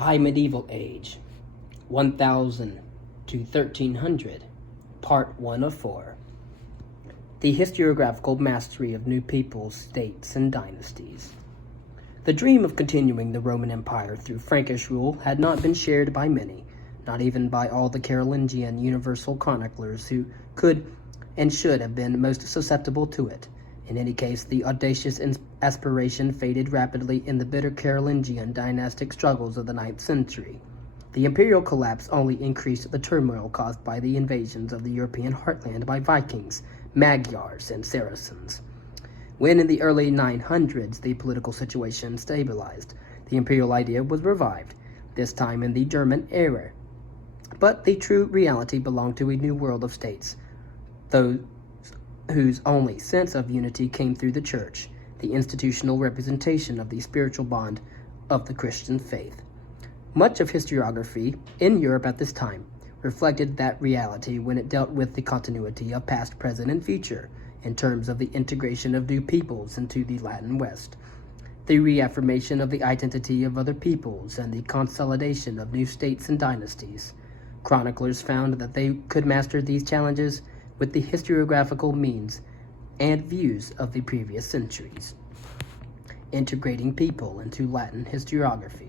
High Medieval Age, 1000 to 1300, Part 1 of 4. The historiographical mastery of new peoples, states, and dynasties. The dream of continuing the Roman Empire through Frankish rule had not been shared by many, not even by all the Carolingian universal chroniclers who could and should have been most susceptible to it. In any case, the audacious aspiration faded rapidly in the bitter Carolingian dynastic struggles of the 9th century. The imperial collapse only increased the turmoil caused by the invasions of the European heartland by Vikings, Magyars, and Saracens. When in the early 900s the political situation stabilized, the imperial idea was revived, this time in the German era. But the true reality belonged to a new world of states, those whose only sense of unity came through the church, the institutional representation of the spiritual bond of the Christian faith. Much of historiography in Europe at this time reflected that reality when it dealt with the continuity of past, present, and future in terms of the integration of new peoples into the Latin West, the reaffirmation of the identity of other peoples, and the consolidation of new states and dynasties. Chroniclers found that they could master these challenges with the historiographical means and views of the previous centuries, integrating people into Latin historiography.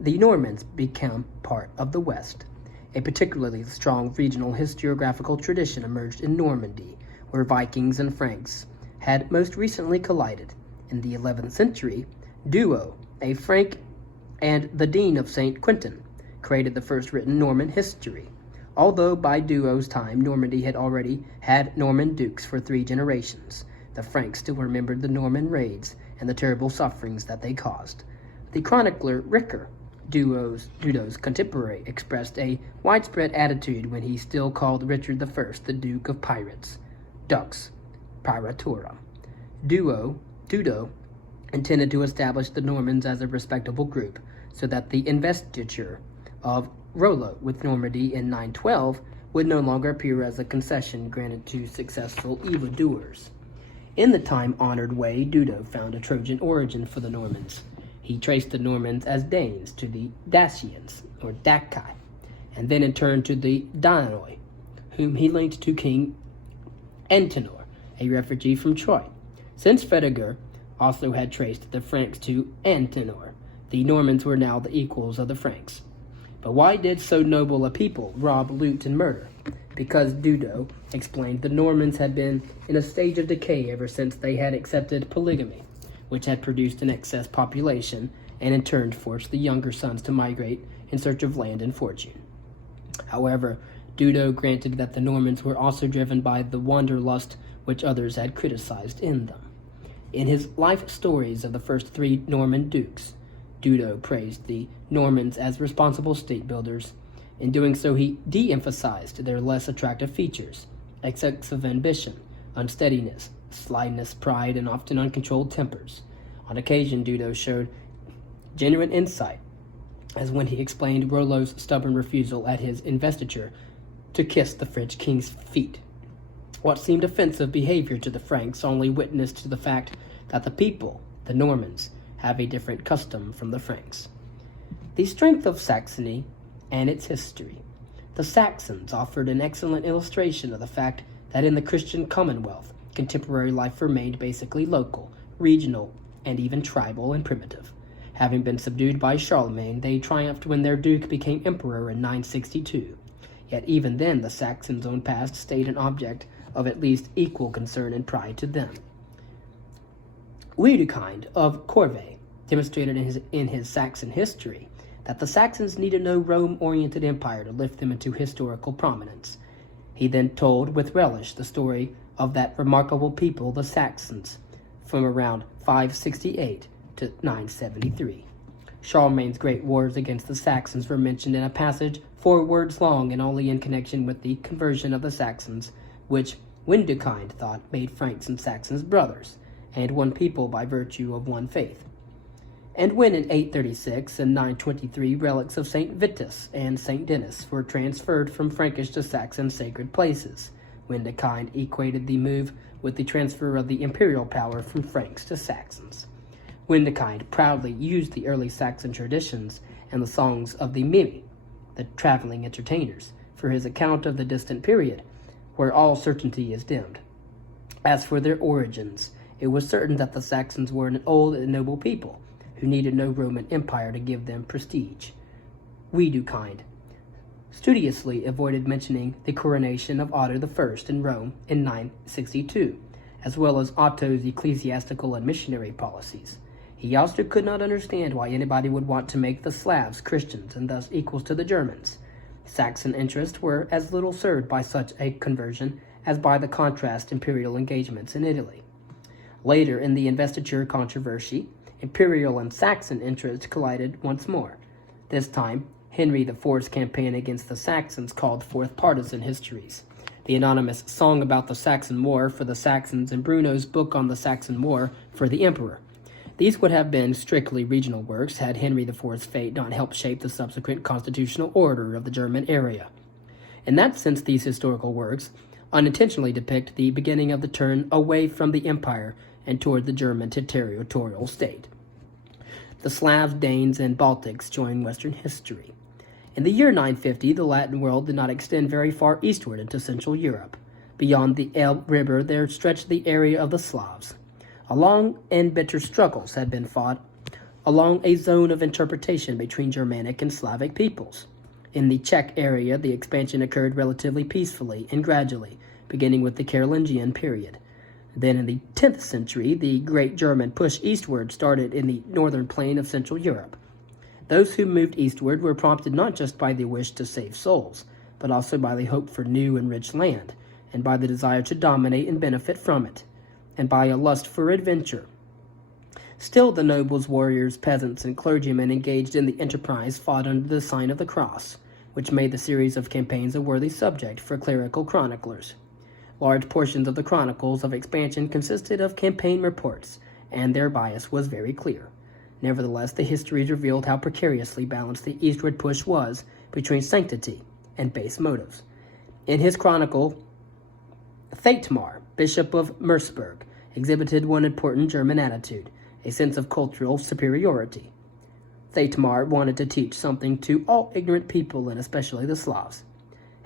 The Normans became part of the West. A particularly strong regional historiographical tradition emerged in Normandy, where Vikings and Franks had most recently collided. In the 11th century, Duo, a Frank and the Dean of St. Quentin, created the first written Norman history. Although by Duo's time Normandy had already had Norman dukes for 3 generations, the Franks still remembered the Norman raids and the terrible sufferings that they caused. The chronicler Ricker, Duo's contemporary, expressed a widespread attitude when he still called Richard I the Duke of Pirates, Dux Piratorum. Duo intended to establish the Normans as a respectable group, so that the investiture of Rollo with Normandy in 912 would no longer appear as a concession granted to successful evildoers. In the time-honored way, Dudo found a Trojan origin for the Normans. He traced the Normans as Danes to the Dacians, or Daci, and then in turn to the Danoi, whom he linked to King Antenor, a refugee from Troy. Since Fredegar also had traced the Franks to Antenor, the Normans were now the equals of the Franks. But why did so noble a people rob, loot, and murder? Because Dudo explained the Normans had been in a stage of decay ever since they had accepted polygamy, which had produced an excess population and in turn forced the younger sons to migrate in search of land and fortune. However, Dudo granted that the Normans were also driven by the wanderlust which others had criticized in them. In his life stories of the first 3 Norman dukes, Dudo praised the Normans as responsible state builders. In doing so, he de-emphasized their less attractive features: excessive ambition, unsteadiness, slyness, pride, and often uncontrolled tempers. On occasion, Dudo showed genuine insight, as when he explained Rollo's stubborn refusal at his investiture to kiss the French king's feet. What seemed offensive behavior to the Franks only witnessed to the fact that the people, the Normans, have a different custom from the Franks. The strength of Saxony and its history. The Saxons offered an excellent illustration of the fact that in the Christian Commonwealth, contemporary life remained basically local, regional, and even tribal and primitive. Having been subdued by Charlemagne, they triumphed when their duke became emperor in 962. Yet even then, the Saxons' own past stayed an object of at least equal concern and pride to them. Widukind of Corvey demonstrated in his Saxon history that the Saxons needed no Rome-oriented empire to lift them into historical prominence. He then told with relish the story of that remarkable people, the Saxons, from around 568 to 973. Charlemagne's great wars against the Saxons were mentioned in a passage 4 words long and only in connection with the conversion of the Saxons, which Widukind thought made Franks and Saxons brothers, and one people by virtue of one faith. And when in 836 and 923 relics of St. Vitus and St. Denis were transferred from Frankish to Saxon sacred places, Widukind equated the move with the transfer of the imperial power from Franks to Saxons. Widukind proudly used the early Saxon traditions and the songs of the Mimi, the traveling entertainers, for his account of the distant period, where all certainty is dimmed. As for their origins, it was certain that the Saxons were an old and noble people, who needed no Roman Empire to give them prestige. Widukind studiously avoided mentioning the coronation of Otto I in Rome in 962, as well as Otto's ecclesiastical and missionary policies. He also could not understand why anybody would want to make the Slavs Christians and thus equals to the Germans. Saxon interests were as little served by such a conversion as by the contrast imperial engagements in Italy. Later in the investiture controversy, imperial and Saxon interests collided once more. This time, Henry IV's campaign against the Saxons called forth partisan histories. The anonymous Song About the Saxon War for the Saxons and Bruno's book on the Saxon War for the Emperor. These would have been strictly regional works had Henry IV's fate not helped shape the subsequent constitutional order of the German area. In that sense, these historical works unintentionally depict the beginning of the turn away from the empire and toward the German territorial state. The Slavs, Danes, and Baltics join Western history. In the year 950, the Latin world did not extend very far eastward into Central Europe. Beyond the Elbe River, there stretched the area of the Slavs. A long and bitter struggles had been fought along a zone of interpretation between Germanic and Slavic peoples. In the Czech area, the expansion occurred relatively peacefully and gradually, beginning with the Carolingian period. Then in the 10th century, the Great German push eastward started in the northern plain of Central Europe. Those who moved eastward were prompted not just by the wish to save souls, but also by the hope for new and rich land, and by the desire to dominate and benefit from it, and by a lust for adventure. Still, the nobles, warriors, peasants, and clergymen engaged in the enterprise fought under the sign of the cross, which made the series of campaigns a worthy subject for clerical chroniclers. Large portions of the chronicles of expansion consisted of campaign reports, and their bias was very clear. Nevertheless, the histories revealed how precariously balanced the eastward push was between sanctity and base motives. In his chronicle, Theitmar, Bishop of Merseburg, exhibited one important German attitude, a sense of cultural superiority. Theitmar wanted to teach something to all ignorant people, and especially the Slavs.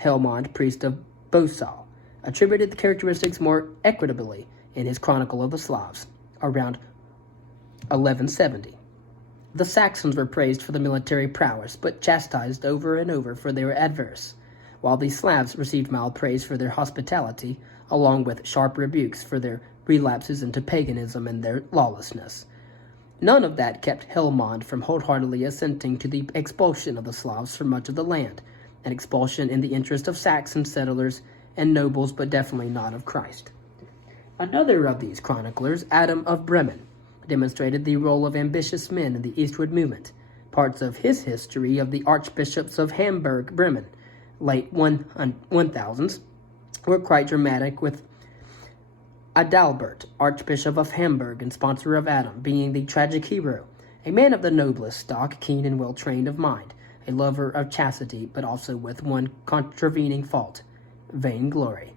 Helmond, priest of Bosal, attributed the characteristics more equitably in his Chronicle of the Slavs, around 1170. The Saxons were praised for the military prowess, but chastised over and over for their adverse, while the Slavs received mild praise for their hospitality, along with sharp rebukes for their relapses into paganism and their lawlessness. None of that kept Helmond from wholeheartedly assenting to the expulsion of the Slavs from much of the land, an expulsion in the interest of Saxon settlers and nobles, but definitely not of Christ. Another of these chroniclers, Adam of Bremen, demonstrated the role of ambitious men in the eastward movement. Parts of his history of the archbishops of Hamburg, Bremen, late 1000s, were quite dramatic, with Adalbert, Archbishop of Hamburg and sponsor of Adam, being the tragic hero, a man of the noblest stock, keen and well-trained of mind, a lover of chastity, but also with one contravening fault, vainglory.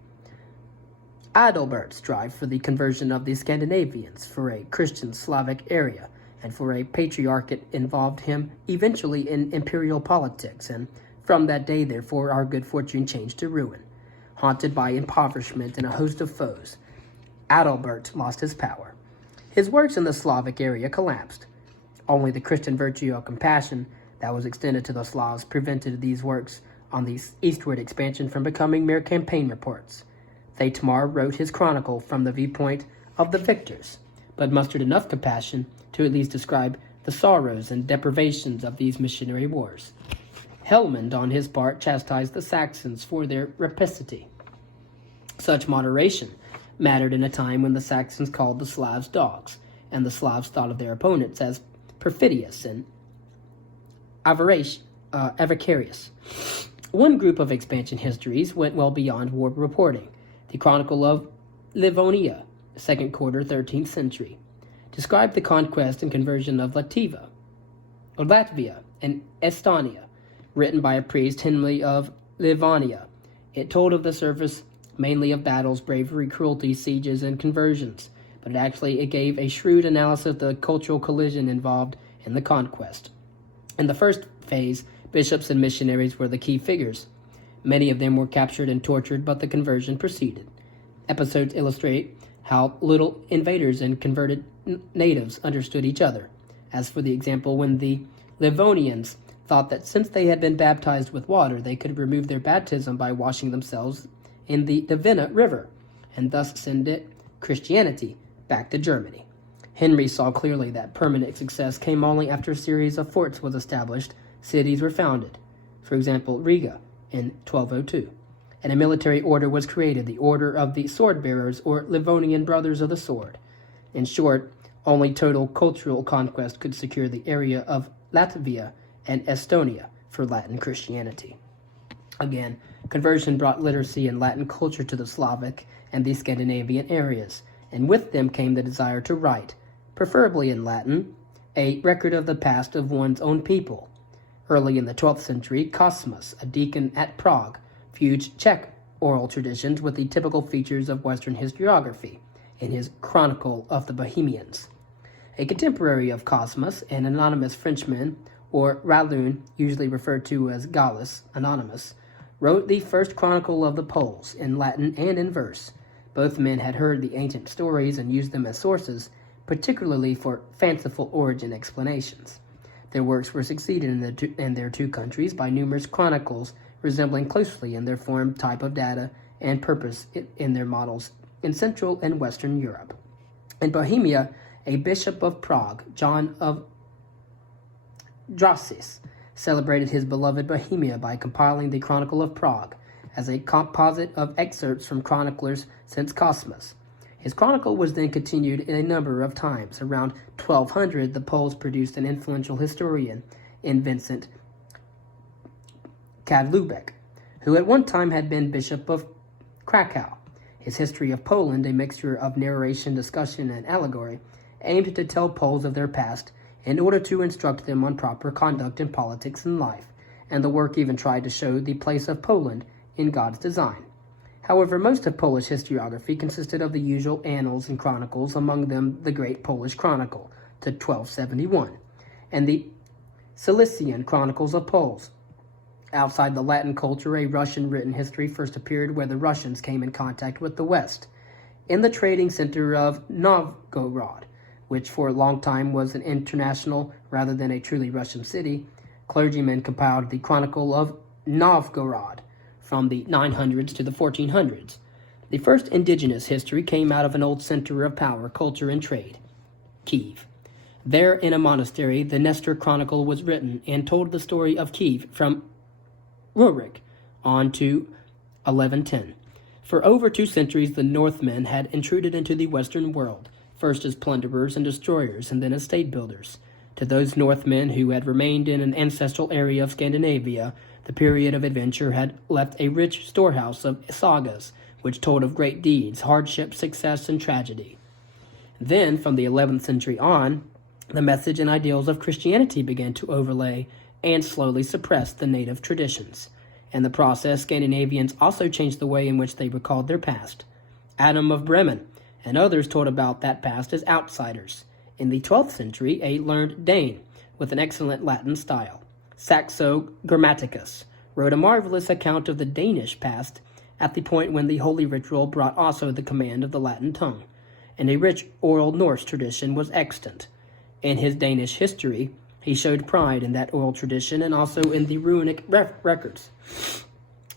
Adalbert strived for the conversion of the Scandinavians, for a Christian Slavic area, and for a patriarchate involved him eventually in imperial politics, and from that day, therefore, our good fortune changed to ruin. Haunted by impoverishment and a host of foes, Adalbert lost his power. His works in the Slavic area collapsed. Only the Christian virtue of compassion that was extended to the Slavs prevented these works on the eastward expansion from becoming mere campaign reports. Theitmar wrote his chronicle from the viewpoint of the victors, but mustered enough compassion to at least describe the sorrows and deprivations of these missionary wars. Helmond, on his part, chastised the Saxons for their rapacity. Such moderation mattered in a time when the Saxons called the Slavs dogs, and the Slavs thought of their opponents as perfidious and avaricious. One group of expansion histories went well beyond war reporting. The Chronicle of Livonia, 2nd quarter 13th century, described the conquest and conversion of Latvia and Estonia, written by a priest, Henry of Livonia. It told of the service mainly of battles, bravery, cruelty, sieges, and conversions, but it gave a shrewd analysis of the cultural collision involved in the conquest. In the first phase, bishops and missionaries were the key figures. Many of them were captured and tortured, but the conversion proceeded. Episodes illustrate how little invaders and converted natives understood each other. As for the example, when the Livonians thought that since they had been baptized with water, they could remove their baptism by washing themselves in the Dvina River, and thus send it, Christianity, back to Germany. Henry saw clearly that permanent success came only after a series of forts was established, cities were founded. For example, Riga in 1202. And a military order was created, the Order of the Sword Bearers, or Livonian Brothers of the Sword. In short, only total cultural conquest could secure the area of Latvia and Estonia for Latin Christianity. Again, conversion brought literacy and Latin culture to the Slavic and the Scandinavian areas, and with them came the desire to write, preferably in Latin, a record of the past of one's own people. Early in the 12th century, Cosmas, a deacon at Prague, fused Czech oral traditions with the typical features of Western historiography in his Chronicle of the Bohemians. A contemporary of Cosmas, an anonymous Frenchman, or Raloun, usually referred to as Gallus, anonymous, wrote the first Chronicle of the Poles in Latin and in verse. Both men had heard the ancient stories and used them as sources, particularly for fanciful origin explanations. Their works were succeeded in their two countries by numerous chronicles resembling closely in their form, type of data, and purpose in their models in Central and Western Europe. In Bohemia, a bishop of Prague, John of Dracis, celebrated his beloved Bohemia by compiling the Chronicle of Prague as a composite of excerpts from chroniclers since Cosmas. His chronicle was then continued in a number of times. Around 1200, the Poles produced an influential historian in Vincent Kadlubek, who at one time had been Bishop of Krakow. His History of Poland, a mixture of narration, discussion, and allegory, aimed to tell Poles of their past in order to instruct them on proper conduct in politics and life, and the work even tried to show the place of Poland in God's design. However, most of Polish historiography consisted of the usual annals and chronicles, among them the Great Polish Chronicle, to 1271, and the Cilician Chronicles of Poles. Outside the Latin culture, a Russian written history first appeared where the Russians came in contact with the West, in the trading center of Novgorod, which for a long time was an international rather than a truly Russian city. Clergymen compiled the Chronicle of Novgorod from the 900s to the 1400s. The first indigenous history came out of an old center of power, culture, and trade, Kiev. There, in a monastery, the Nestor Chronicle was written and told the story of Kiev from Rurik on to 1110. For over 2 centuries, the Northmen had intruded into the Western world, first as plunderers and destroyers, and then as state builders. To those Northmen who had remained in an ancestral area of Scandinavia, the period of adventure had left a rich storehouse of sagas, which told of great deeds, hardship, success, and tragedy. Then, from the 11th century on, the message and ideals of Christianity began to overlay and slowly suppress the native traditions. In the process, Scandinavians also changed the way in which they recalled their past. Adam of Bremen and others told about that past as outsiders. In the 12th century, a learned Dane with an excellent Latin style, Saxo Grammaticus, wrote a marvelous account of the Danish past at the point when the Holy Ritual brought also the command of the Latin tongue, and a rich oral Norse tradition was extant. In his Danish history, he showed pride in that oral tradition and also in the runic records.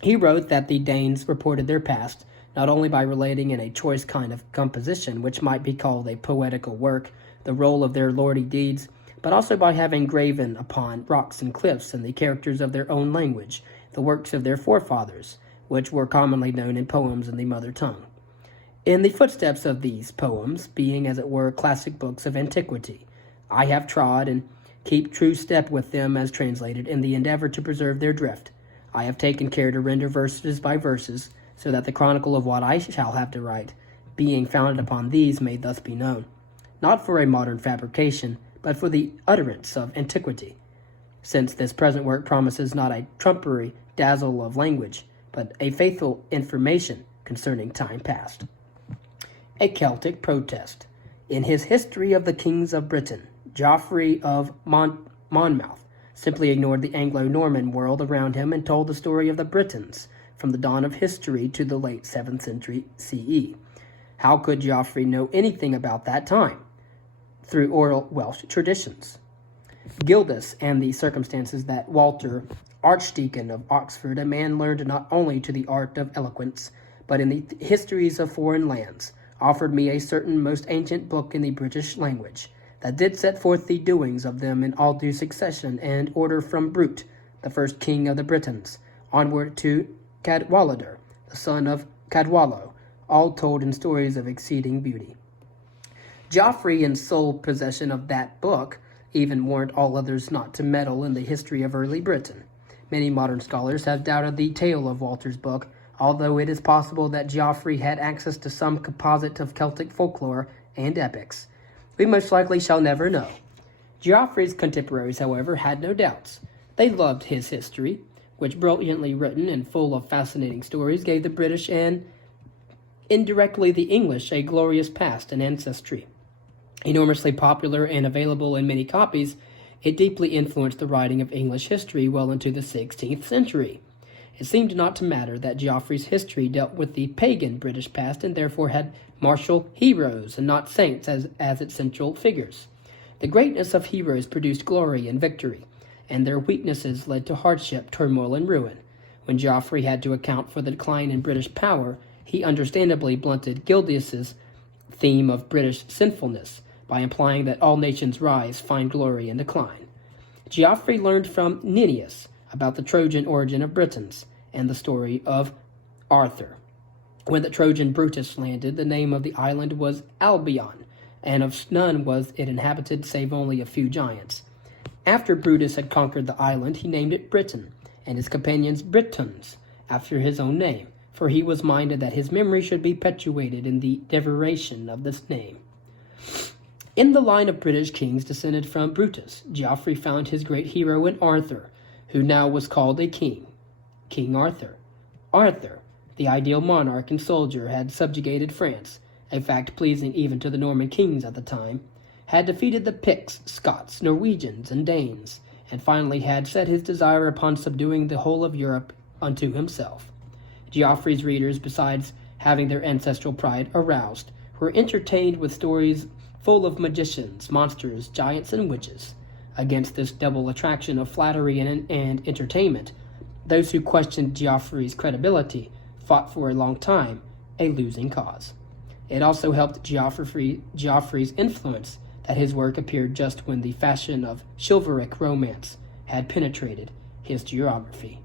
He wrote that the Danes reported their past not only by relating in a choice kind of composition, which might be called a poetical work, the role of their lordly deeds, but also by having graven upon rocks and cliffs in the characters of their own language, the works of their forefathers, which were commonly known in poems in the mother tongue. In the footsteps of these poems, being as it were classic books of antiquity, I have trod and keep true step with them as translated in the endeavor to preserve their drift. I have taken care to render verses by verses, so that the chronicle of what I shall have to write, being founded upon these, may thus be known, not for a modern fabrication, but for the utterance of antiquity, since this present work promises not a trumpery dazzle of language, but a faithful information concerning time past. A Celtic protest. In his History of the Kings of Britain, Geoffrey of Monmouth simply ignored the Anglo-Norman world around him and told the story of the Britons from the dawn of history to the late 7th century CE. How could Geoffrey know anything about that time? Through oral Welsh traditions. Gildas and the circumstances that Walter, Archdeacon of Oxford, a man learned not only to the art of eloquence, but in the histories of foreign lands, offered me a certain most ancient book in the British language, that did set forth the doings of them in all due succession and order from Brute, the first king of the Britons, onward to Cadwallader, the son of Cadwallo, all told in stories of exceeding beauty. Geoffrey, in sole possession of that book, even warned all others not to meddle in the history of early Britain. Many modern scholars have doubted the tale of Walter's book, although it is possible that Geoffrey had access to some composite of Celtic folklore and epics. We most likely shall never know. Geoffrey's contemporaries, however, had no doubts. They loved his history, which, brilliantly written and full of fascinating stories, gave the British and indirectly the English a glorious past and ancestry. Enormously popular and available in many copies, it deeply influenced the writing of English history well into the 16th century. It seemed not to matter that Geoffrey's history dealt with the pagan British past and therefore had martial heroes and not saints as its central figures. The greatness of heroes produced glory and victory, and their weaknesses led to hardship, turmoil, and ruin. When Geoffrey had to account for the decline in British power, he understandably blunted Gildias's theme of British sinfulness by implying that all nations rise, find glory, and decline. Geoffrey learned from Nennius about the Trojan origin of Britons and the story of Arthur. When the Trojan Brutus landed, the name of the island was Albion, and of none was it inhabited save only a few giants. After Brutus had conquered the island, he named it Britain, and his companions Britons, after his own name, for he was minded that his memory should be perpetuated in the derivation of this name. In the line of British kings descended from Brutus, Geoffrey found his great hero in Arthur, who now was called a king, King Arthur. Arthur, the ideal monarch and soldier, had subjugated France, a fact pleasing even to the Norman kings at the time, had defeated the Picts, Scots, Norwegians, and Danes, and finally had set his desire upon subduing the whole of Europe unto himself. Geoffrey's readers, besides having their ancestral pride aroused, were entertained with stories full of magicians, monsters, giants, and witches. Against this double attraction of flattery and entertainment, those who questioned Geoffrey's credibility fought for a long time a losing cause. It also helped Geoffrey's influence that his work appeared just when the fashion of chivalric romance had penetrated his geography.